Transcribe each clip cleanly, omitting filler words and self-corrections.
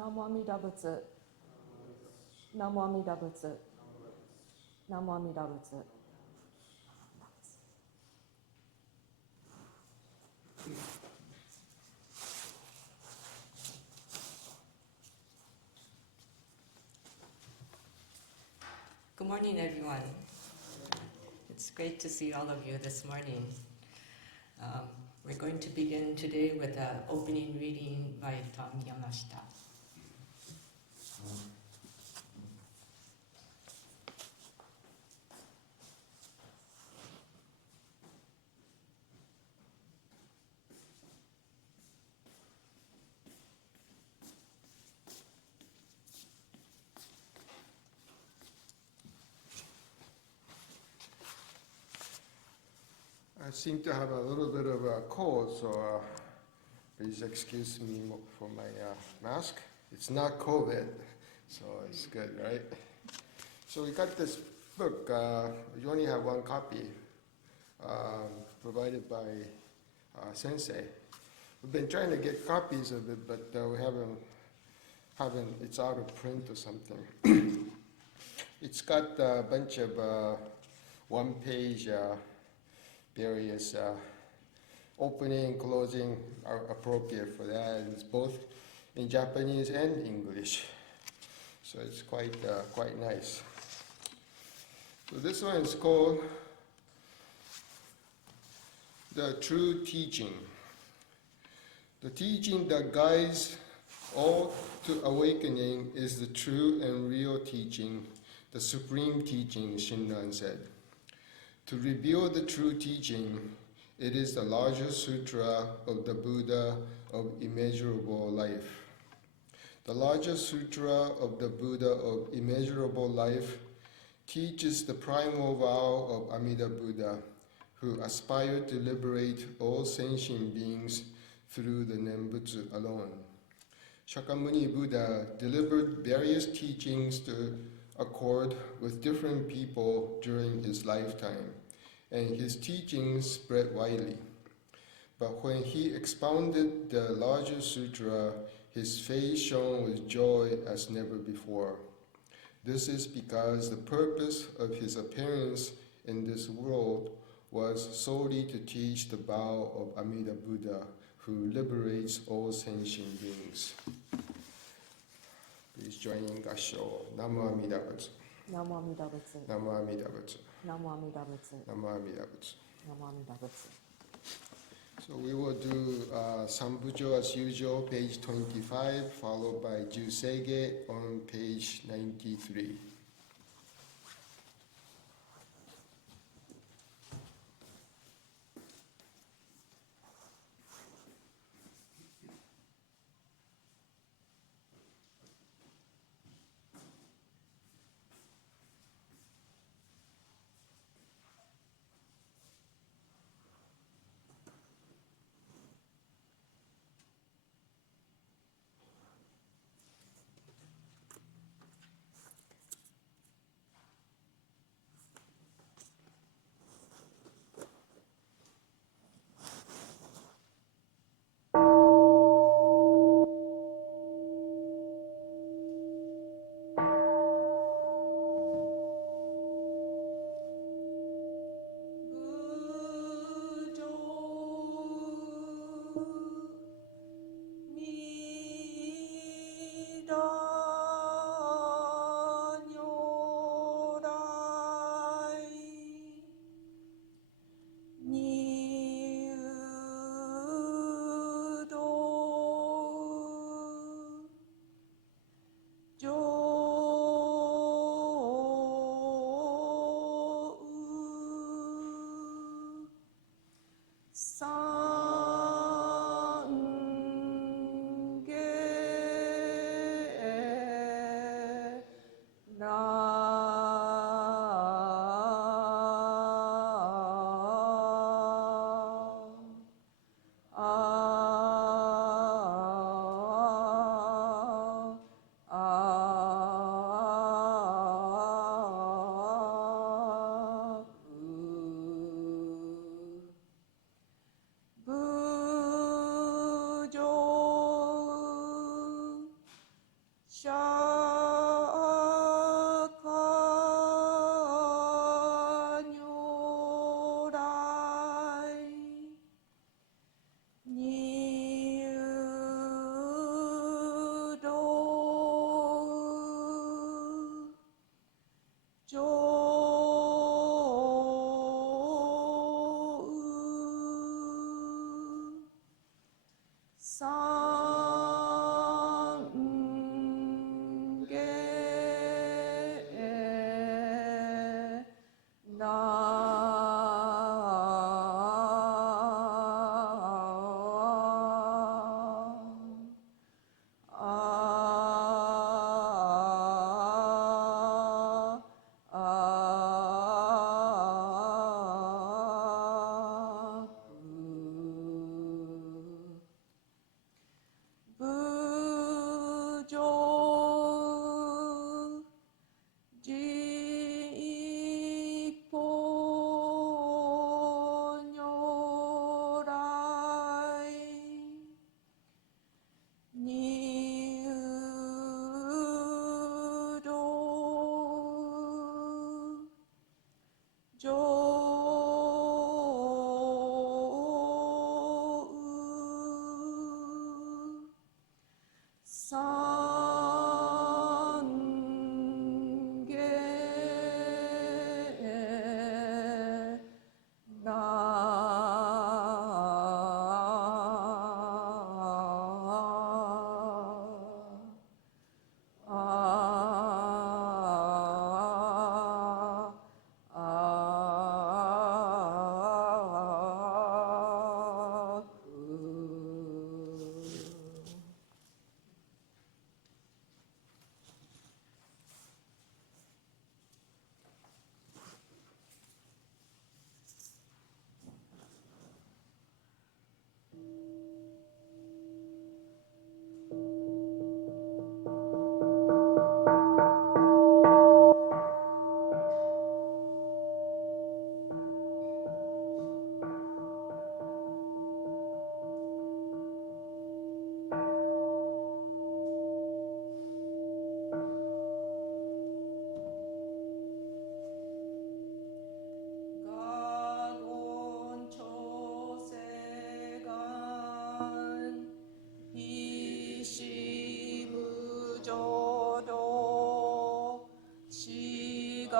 Namo Amida Butsu. Namo Amida Butsu. Namo Amida Butsu. Good morning, everyone. It's great to see all of you this morning. We're going to begin today with an opening reading by Yamashita. I seem to have a little bit of a cold, so please excuse me for my mask. It's not COVID, so it's good, right? So we got this book. We only have one copy, provided by Sensei. We've been trying to get copies of it, but we haven't. It's out of print or something. It's got a bunch of one-page. Various opening, closing are appropriate for that. And it's both in Japanese and English, so it's quite nice. So this one is called The True Teaching. The teaching that guides all to awakening is the true and real teaching, the supreme teaching, Shinran said. To reveal the true teaching, it is the largest sutra of the Buddha of immeasurable life. The largest sutra of the Buddha of immeasurable life teaches the primal vow of Amida Buddha, who aspired to liberate all sentient beings through the Nembutsu alone. Shakyamuni Buddha delivered various teachings to accord with different people during his lifetime, and his teachings spread widely. But when he expounded the larger sutra, his face shone with joy as never before. This is because the purpose of his appearance in this world was solely to teach the vow of Amida Buddha, who liberates all sentient beings. Please join in Gassho. Namo Amida Butsu. Namo Amida Butsu. Namo Amida Butsu. Namo Amida Butsu. Namo Amida Butsu. Namo Amida Butsu. So we will do Sambujo as usual, page 25, followed by Jusege on page 93.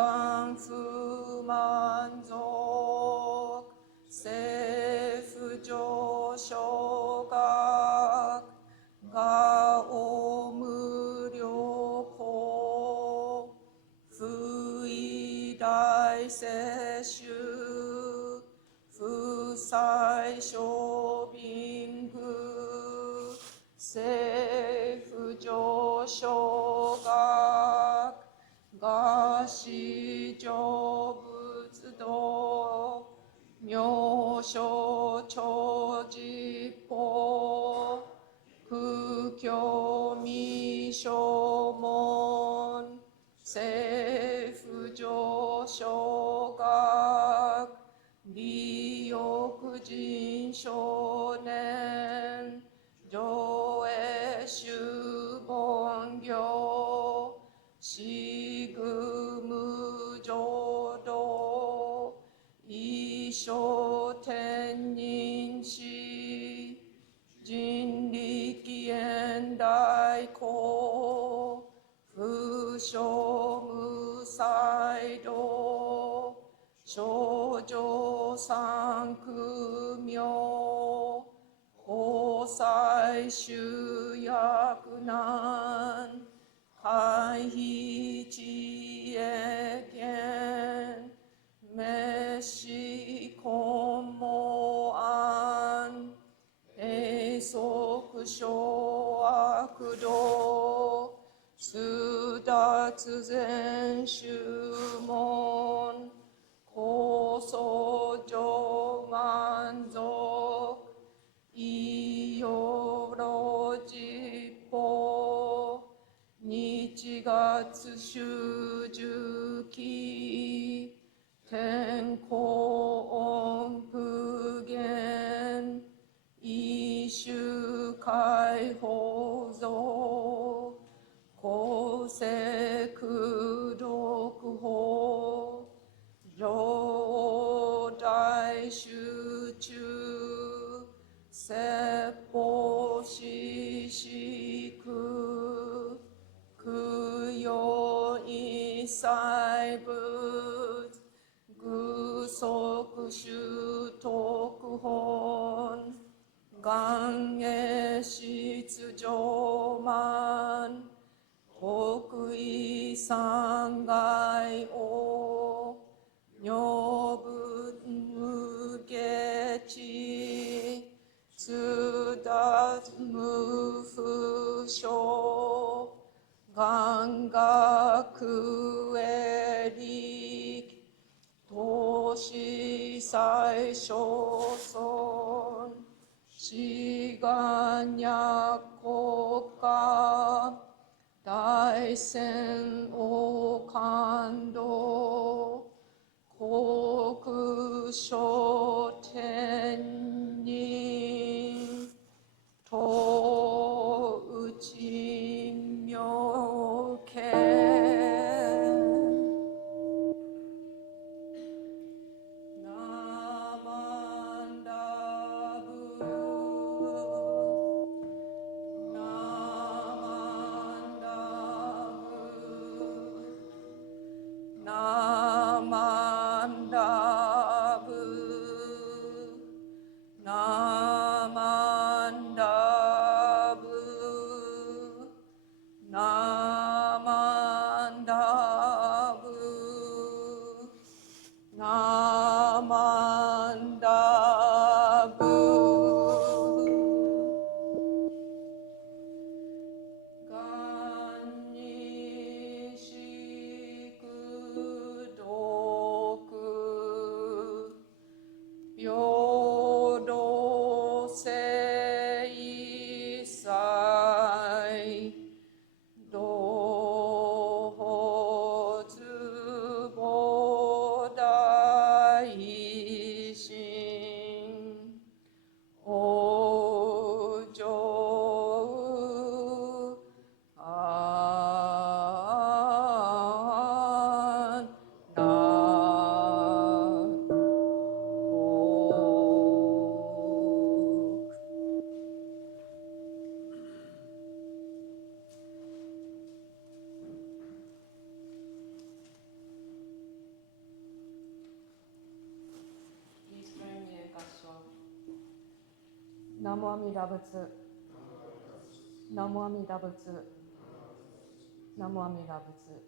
感不満足政府上昇学がお無旅行不意大接種不採小便具政府上昇学が市場仏道名所長実法空教未証門政府上昇学利欲人少年上映修本業しぐむ浄土一生天人師人力現代公不詳無才道少女三苦名交際集約難回避知恵見滅死根毛案永息小悪道通達全宗門高僧上満足異様老実法日月修十期天候音符言一種解放像公正功徳法上大集中説法四宿供養一切仏具足修徳本願へ出上満国威三害王女仏無下知通達無不詳願学へ力投資最小尊志願約国家大戦を感動国書天人と内妙見ナマンダブナマンダブナマンダブナマンダブナマンダブナマンダブ願にしく道 Namo Amida Butsu. Namo Amida Butsu. Namo Amida Butsu.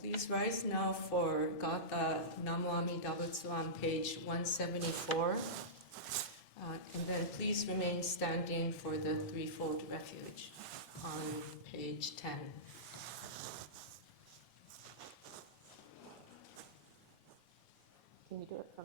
Please rise now for Gata Namo Amida Butsu on page 174. And then please remain standing for the threefold refuge on page 10. Can you do it from?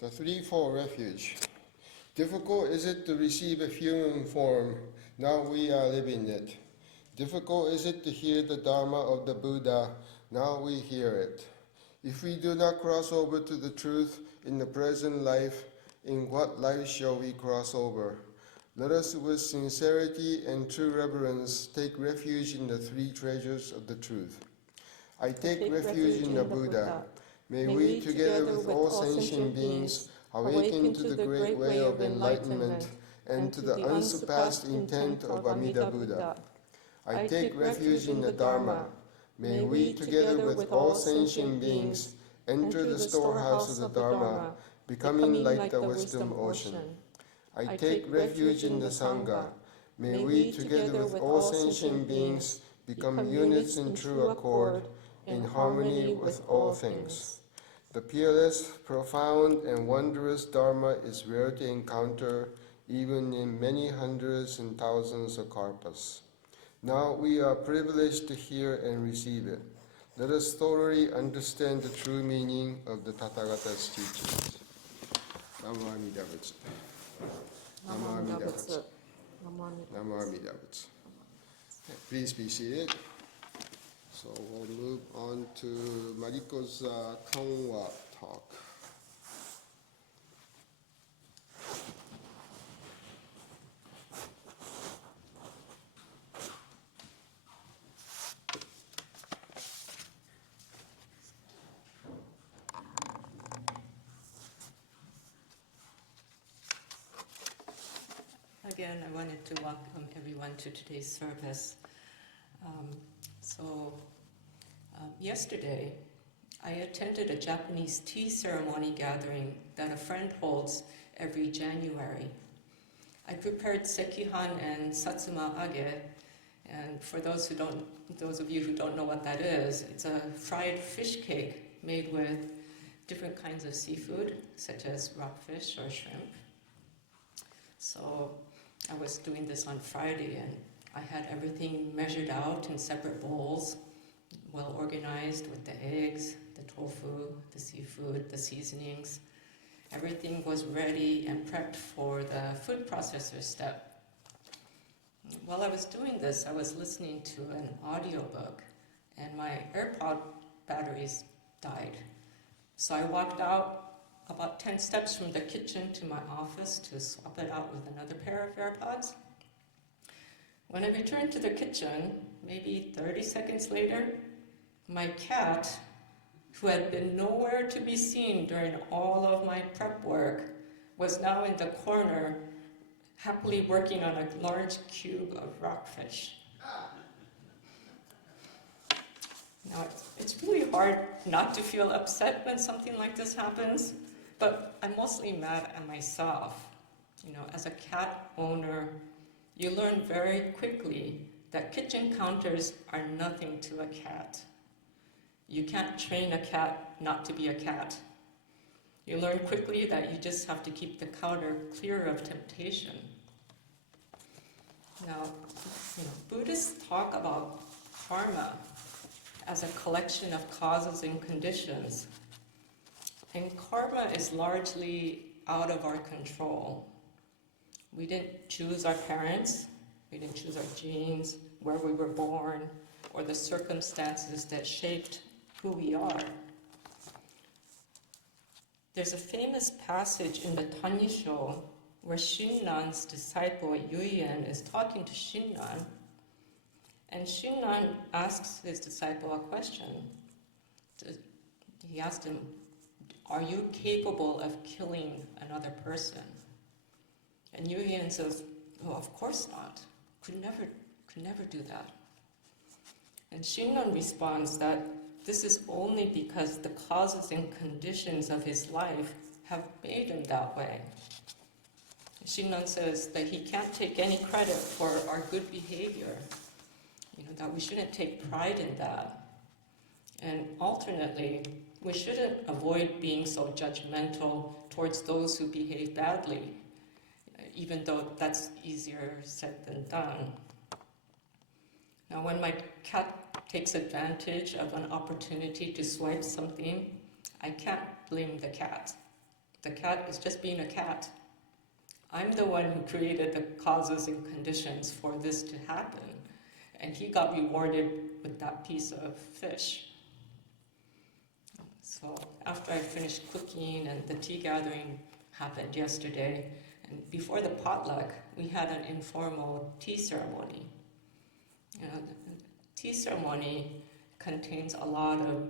The threefold refuge. Difficult is it to receive a human form, now we are living it. Difficult is it to hear the Dharma of the Buddha, now we hear it. If we do not cross over to the truth in the present life, in what life shall we cross over? Let us with sincerity and true reverence take refuge in the three treasures of the truth. I take refuge in the Buddha. May we, together with all sentient beings, awaken to the great way of enlightenment and to the unsurpassed intent of Amida Buddha. I take refuge in the Dharma. May we, together with all sentient beings, enter the storehouse of the Dharma, becoming like the wisdom ocean. I take refuge in the Sangha. May we, together with all sentient beings, become units in true accord, in harmony with all things. The peerless, profound, and wondrous Dharma is rare to encounter, even in many hundreds and thousands of kalpas. Now we are privileged to hear and receive it. Let us thoroughly understand the true meaning of the Tathagata's teachings. Namo Amida Butsu. Namo Amida Butsu. Namo Amida Butsu. Please be seated. So we'll move on to Mariko's Kanwa talk. Again, I wanted to welcome everyone to today's service. Yesterday, I attended a Japanese tea ceremony gathering that a friend holds every January. I prepared sekihan and satsuma age, and for those of you who don't know what that is, it's a fried fish cake made with different kinds of seafood, such as rockfish or shrimp. So I was doing this on Friday, and I had everything measured out in separate bowls, well organized with the eggs, the tofu, the seafood, the seasonings. Everything was ready and prepped for the food processor step. While I was doing this, I was listening to an audiobook, and my AirPod batteries died. So I walked out about 10 steps from the kitchen to my office to swap it out with another pair of AirPods. When I returned to the kitchen, maybe 30 seconds later, my cat, who had been nowhere to be seen during all of my prep work, was now in the corner, happily working on a large cube of rockfish. Now, it's really hard not to feel upset when something like this happens, but I'm mostly mad at myself. You know, as a cat owner, you learn very quickly that kitchen counters are nothing to a cat. You can't train a cat not to be a cat. You learn quickly that you just have to keep the counter clear of temptation. Now, Buddhists talk about karma as a collection of causes and conditions. And karma is largely out of our control. We didn't choose our parents, we didn't choose our genes, where we were born, or the circumstances that shaped who we are. There's a famous passage in the Tannisho where Shinran's disciple Yuyen is talking to Shinran, and Shinran asks his disciple a question. He asked him, "Are you capable of killing another person?" And Yuyen says, "Oh, of course not. Could never do that." And Shinran responds that this is only because the causes and conditions of his life have made him that way. Shinran says that he can't take any credit for our good behavior, that we shouldn't take pride in that. And alternately, we shouldn't avoid being so judgmental towards those who behave badly, even though that's easier said than done. Now, when my cat takes advantage of an opportunity to swipe something, I can't blame the cat. The cat is just being a cat. I'm the one who created the causes and conditions for this to happen, and he got rewarded with that piece of fish. So after I finished cooking and the tea gathering happened yesterday, and before the potluck, we had an informal tea ceremony. The tea ceremony contains a lot of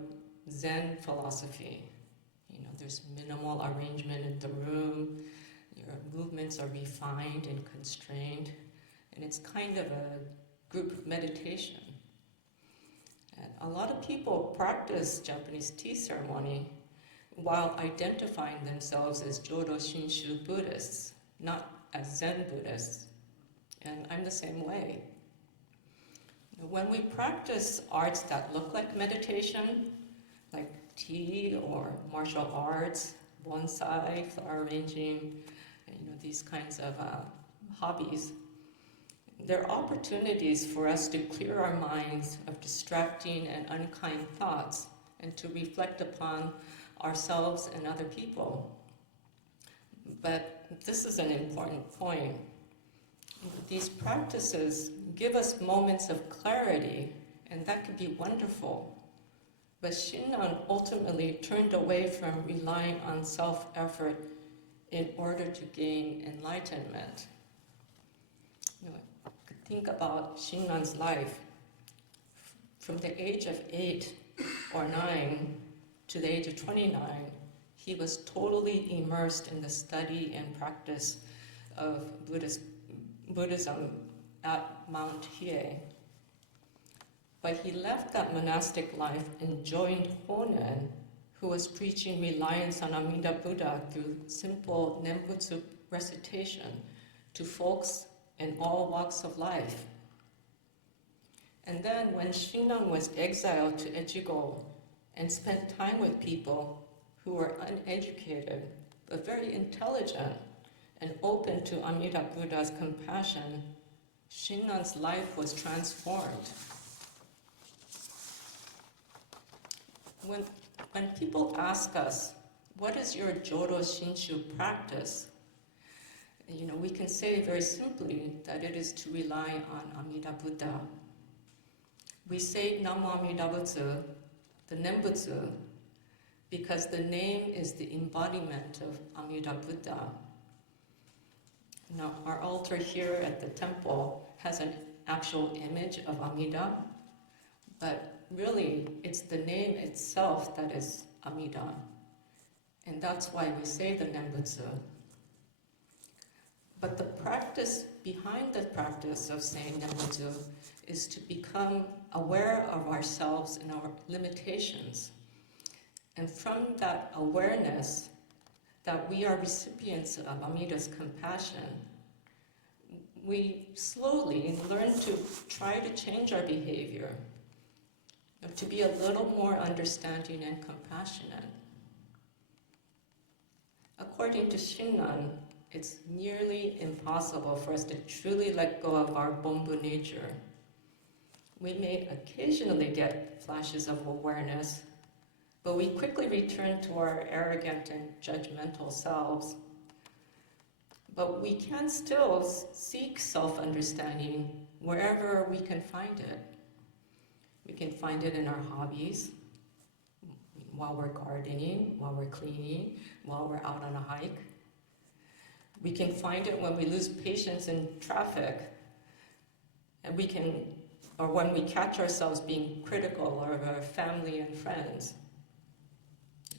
Zen philosophy. There's minimal arrangement in the room, your movements are refined and constrained, and it's kind of a group meditation. And a lot of people practice Japanese tea ceremony while identifying themselves as Jodoshinshu Buddhists, not as Zen Buddhists. And I'm the same way. When we practice arts that look like meditation, like tea or martial arts, bonsai, flower arranging, these kinds of hobbies, there are opportunities for us to clear our minds of distracting and unkind thoughts and to reflect upon ourselves and other people. But this is an important point. These practices give us moments of clarity, and that could be wonderful. But Shinran ultimately turned away from relying on self-effort in order to gain enlightenment. Think about Shinran's life. From the age of 8 or 9 to the age of 29, he was totally immersed in the study and practice of Buddhism at Mount Hiei. But he left that monastic life and joined Honen who was preaching reliance on Amida Buddha through simple Nembutsu recitation to folks in all walks of life. And then when Shinran was exiled to Echigo and spent time with people who were uneducated but very intelligent and open to Amida Buddha's compassion, Shinran's life was transformed. When people ask us, what is your Jodo Shinshu practice? We can say very simply that it is to rely on Amida Buddha. We say Namo Amida Butsu, the Nembutsu, because the name is the embodiment of Amida Buddha. Now, our altar here at the temple has an actual image of Amida, but really it's the name itself that is Amida. And that's why we say the Nembutsu. But the practice behind the practice of saying Nembutsu is to become aware of ourselves and our limitations. And from that awareness that we are recipients of Amida's compassion, we slowly learn to try to change our behavior, to be a little more understanding and compassionate. According to Shinran, it's nearly impossible for us to truly let go of our Bonbu nature. We may occasionally get flashes of awareness, but we quickly return to our arrogant and judgmental selves. But we can still seek self-understanding wherever we can find it. We can find it in our hobbies, while we're gardening, while we're cleaning, while we're out on a hike. We can find it when we lose patience in traffic, and or when we catch ourselves being critical of our family and friends.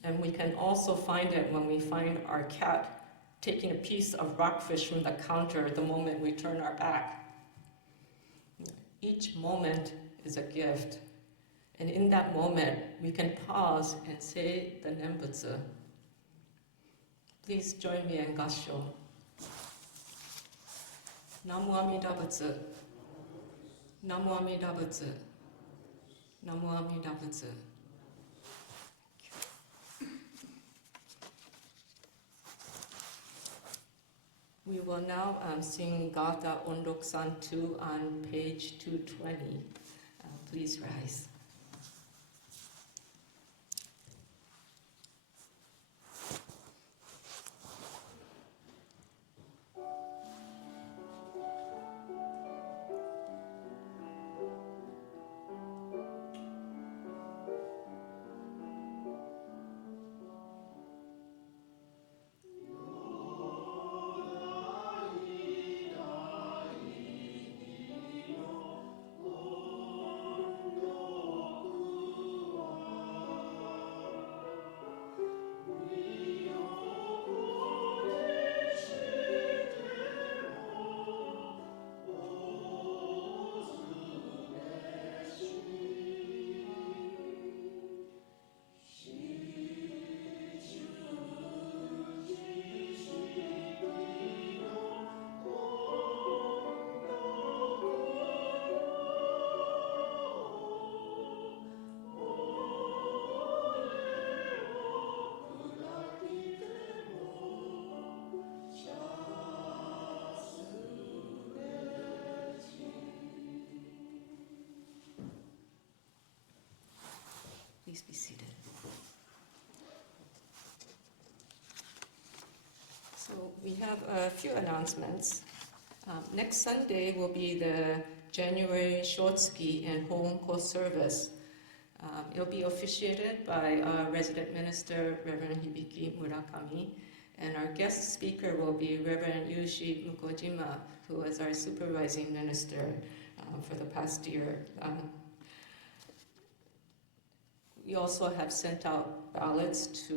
And we can also find it when we find our cat taking a piece of rockfish from the counter the moment we turn our back. Each moment is a gift. And in that moment, we can pause and say the Nembutsu. Please join me in Gassho. Namo Amida Butsu. Namo Amida Butsu. Namo Amida Butsu. We will now sing Gata Ondoksan 2 on page 220. Please rise. Please be seated. So we have a few announcements. Next Sunday will be the January Shotsuki and Hoonko service. It'll be officiated by our resident minister, Reverend Hibiki Murakami, and our guest speaker will be Reverend Yushi Mukojima, who was our supervising minister for the past year. We also have sent out ballots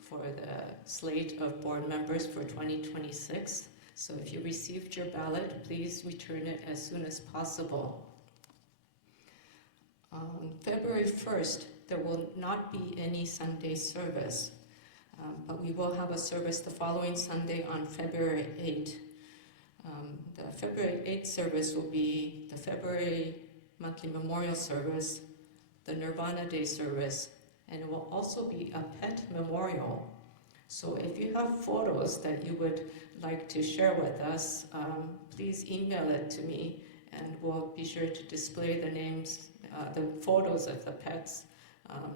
for the slate of board members for 2026. So if you received your ballot, please return it as soon as possible. On February 1st, there will not be any Sunday service, but we will have a service the following Sunday on February 8. The February 8th service will be the February monthly memorial service, the Nirvana Day service, and it will also be a pet memorial. So if you have photos that you would like to share with us, please email it to me, and we'll be sure to display the names, the photos of the pets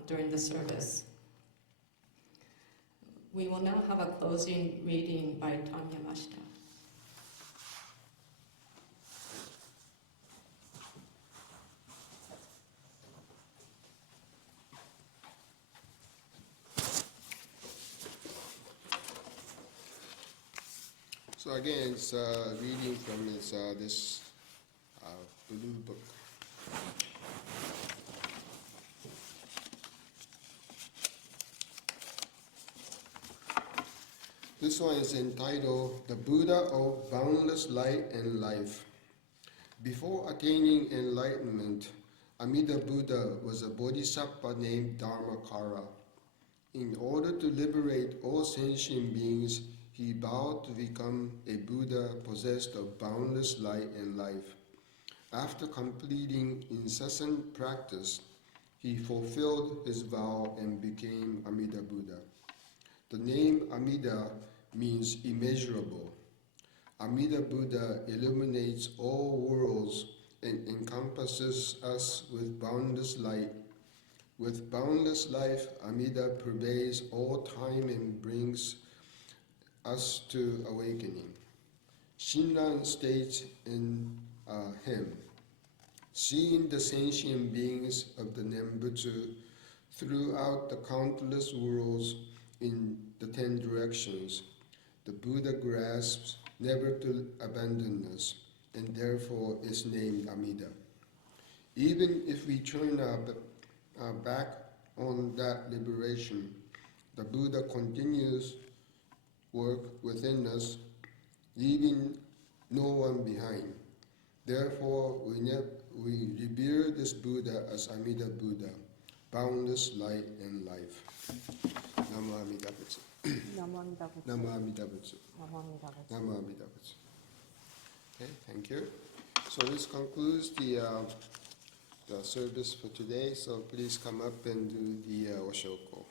during the service. We will now have a closing reading by Tom Yamashita. So again, it's reading from this blue book. This one is entitled The Buddha of Boundless Light and Life. Before attaining enlightenment, Amida Buddha was a bodhisattva named Dharmakara. In order to liberate all sentient beings, he vowed to become a Buddha possessed of boundless light and life. After completing incessant practice, he fulfilled his vow and became Amida Buddha. The name Amida means immeasurable. Amida Buddha illuminates all worlds and encompasses us with boundless light. With boundless life, Amida pervades all time and brings us to awakening. Shinran states in a hymn, seeing the sentient beings of the Nembutsu throughout the countless worlds in the 10 directions, the Buddha grasps never to abandon us, and therefore is named Amida. Even if we turn our back on that liberation, the Buddha continues work within us, leaving no one behind. Therefore, we revere this Buddha as Amida Buddha, boundless light and life. Namo Amida Butsu. Namo Amida Butsu. Namo Amida Butsu. Namo Amida Butsu. Namo Amida Butsu. Okay, thank you. So this concludes the service for today. So please come up and do the Oshoko.